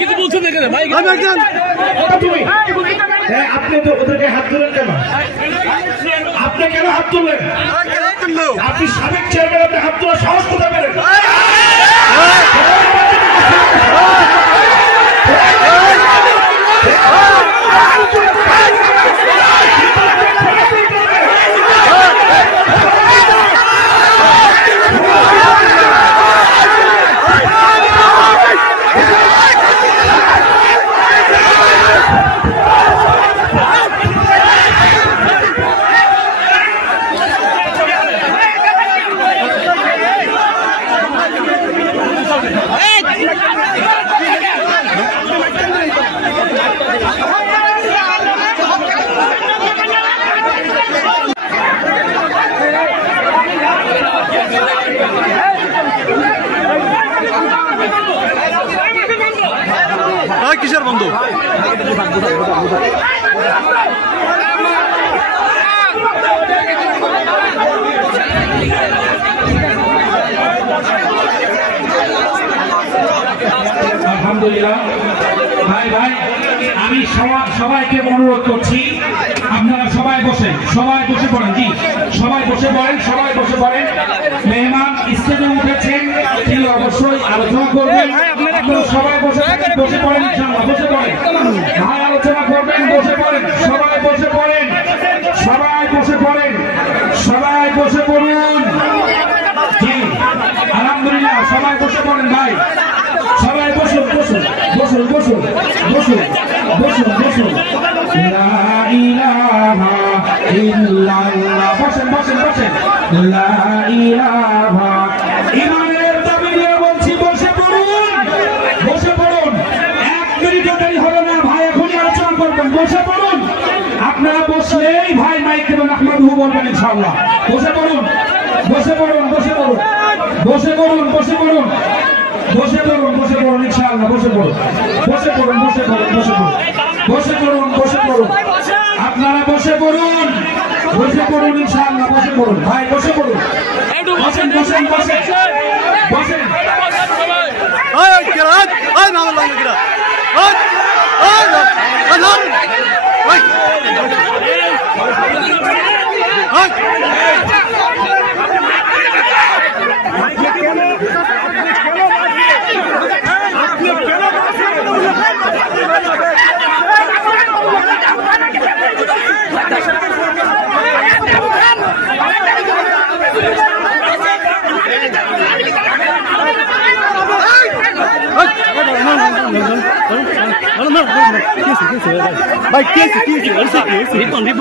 কিছু বলছেন আপনি তো ওদেরকে হাত তুলেন কেন? আপনি কেন হাত তুললেন? আপনি সাবেক চেয়ারম্যান, আপনি হাত তোলার সাহস কোথায় পেলেন? কিসের বন্ধু? আলহামদুলিল্লাহ। ভাই আমি সবাইকে অনুরোধ করছি, আপনারা সবাই বসে পড়েন। জি, সবাই বসে পড়েন। মেহমান স্টেজে উঠেছেন, তিনি অবশ্যই আলোচনা করবেন। আপনারা সবাই বসে পড়েন, ইনশাআল্লাহ বসে পড়েন। ভাই আলোচনা করবেন, বসে পড়েন। সবাই বসে পড়ুন। জি, আলহামদুলিল্লাহ, সবাই বসে পড়েন। ভাই সবাই বসুন। লা ইলাহা ইল্লাল্লাহ। বসেন। লা ইলাহা, ইমানের দাবি নিয়ে বলছি, বসে পড়ুন। 1 মিনিটও দেরি হলো না ভাই, এখনই আলোচনা করবেন। বসে পড়ুন। আপনারা বসলেই ভাই মাইক দেবেন, আহমদুহু বলবেন ইনশাআল্লাহ। বসে পড়ুন ইনশাআল্লাহ। বসে পড়ুন। আপনারা বসে পড়ুন ইনশাআল্লাহ। বসে পড়ুন ভাই, বসে পড়ুন। বসেন। ভাই রিপন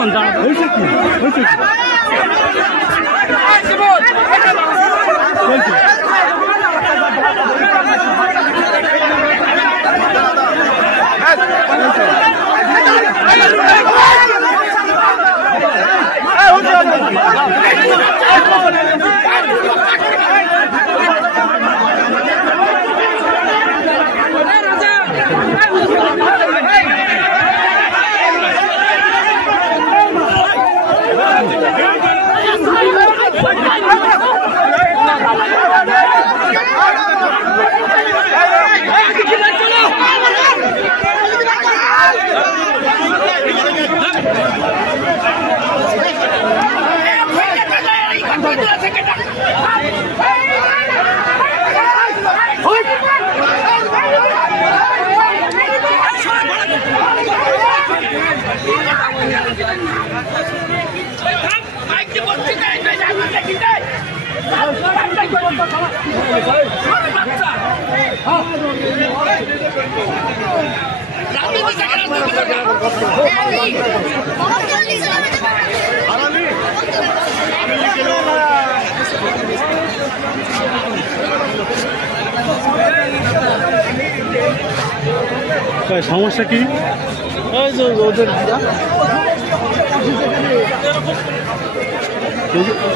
সমস্যা কি?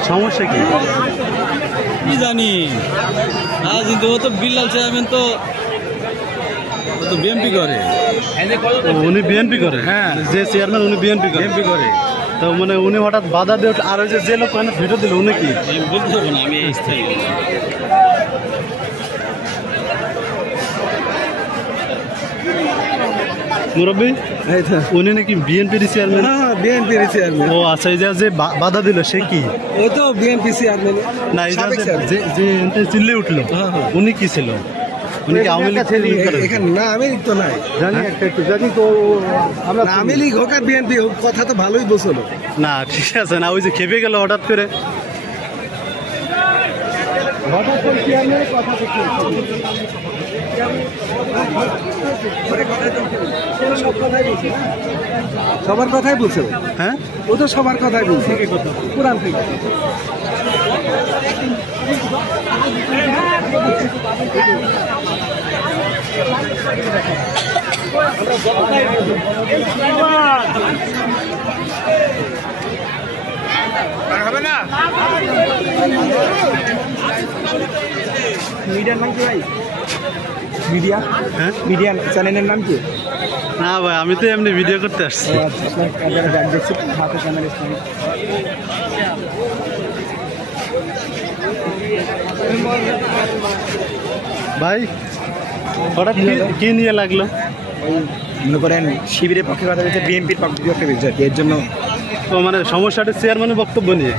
সমস্যা কি জানি আজ কিন্তু ও তো বিল্লাল চেয়ারম্যান তো বিএনপি করে, উনি বিএনপি করে। হ্যাঁ, যে চেয়ারম্যান উনি বিএনপি করে। তো মানে উনি হঠাৎ বাধা দিয়ে আর ওই যে লোক মানে ভিডিও দিল উনি কি আমি বলতে পারবো না, আমি এই স্থায়ী। মুরব্বী উনি নাকি বিএনপির চেয়ারম্যান। হ্যাঁ বিএনপির চেয়ারম্যান। ও আচ্ছা, এই যে বাধা দিল সে কি? ওই তো বিএনপি চেয়ারম্যান। না, এই যে চিল্লে উঠলো উনি কি ছিল? উনি কি আওয়ামী লীগ থেকে এখানে না, আমি তো নাই জানি, একটু জানি তো আমরা আওয়ামী লীগ হোক আর বিএনপি হোক, কথা তো ভালোই বলছিল। না ঠিক আছে না, ওই যে খেপে গেল হঠাৎ করে। হঠাৎ করে চেয়ারম্যানের কথা সবার কথাই বলছে। হ্যাঁ, ও তো সবার কথাই বলছে পুরান থেকে। হবে না মিডিয়ার নাম কি ভাই? মিডিয়া, হ্যাঁ মিডিয়া চ্যানেলের নাম কি? না ভাই, আমি তো এমনি ভিডিও করতে আসছি। আপনার ক্যামেরা ব্যাগ দেখছি, হাতে ক্যামেরা ইসলামিক। ভাই হঠাৎ কি নিয়ে লাগলো? মনে করেন শিবিরের পক্ষে কথা বলছে, বিএনপির পক্ষে বলছে, এর জন্য। তো মানে সমস্যাটা চেয়ারম্যানের বক্তব্য নিয়ে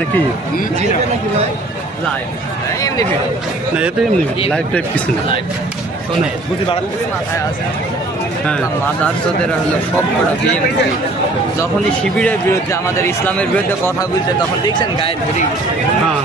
নাকি? না, এতে এমনি লাইভ টাইপ কিছু না। হ্যাঁ, মাদারদের হলো সবকটা বিএনপি। যখনই শিবিরের বিরুদ্ধে, আমাদের ইসলামের বিরুদ্ধে কথা বলছে, তখন দেখছেন গায়ে ধরে। হ্যাঁ।